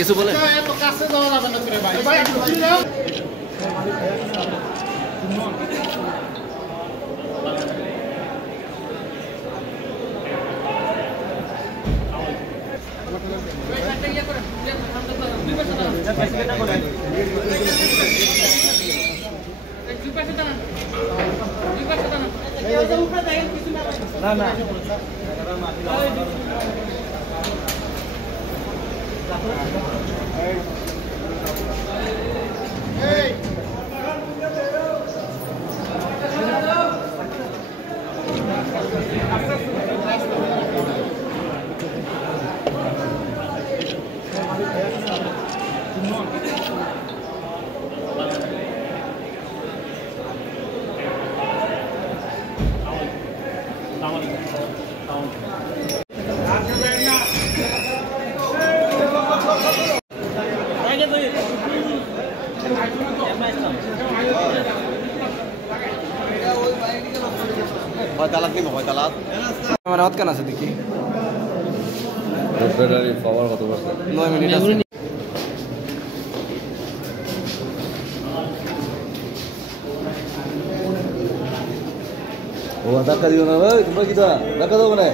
কিছু বলে এত কাছে যাওয়া যাবে না করে ভাই ভাই একটু ফিরে যাও না না ক্যামেরা হাত কান আছে দেখি ব্যাটারি পাওয়ার কত পারছে 9 মিনিট আছে ও ধাক্কা দিও না ভাই তোমরা কি ধাক্কা দাও না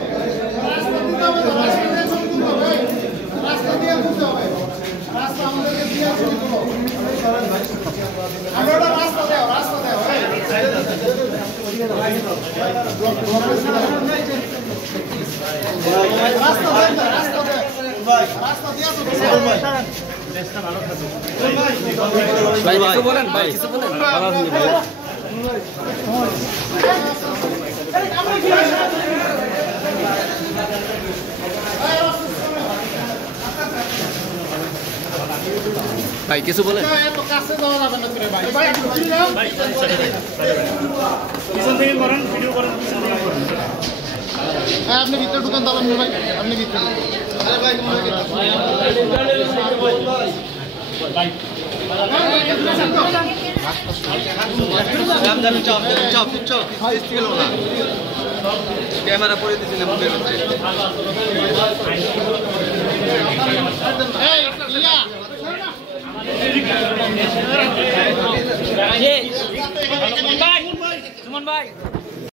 রাস্তা দিয়ে মুছতে হবে রাস্তা আমাদেরকে দিয়ে শুরু করো আমরা রাস্তা দাও ভাই কিছু বলেন ভাই কিছু বলেন ভাই কিছু বলেন এত কাছে যাওয়া যাবে না করে ভাই ভাই একটু ফিরে যাও পিছন থেকে করেন ভিডিও করেন পিছন থেকে করেন আপনি ভিতরে ঢুকেন দালান ভাই আপনি ভিতরে আরে ভাই ক্যামেরা পরে দিছিলাম মুখের মধ্যে সুমন ভাই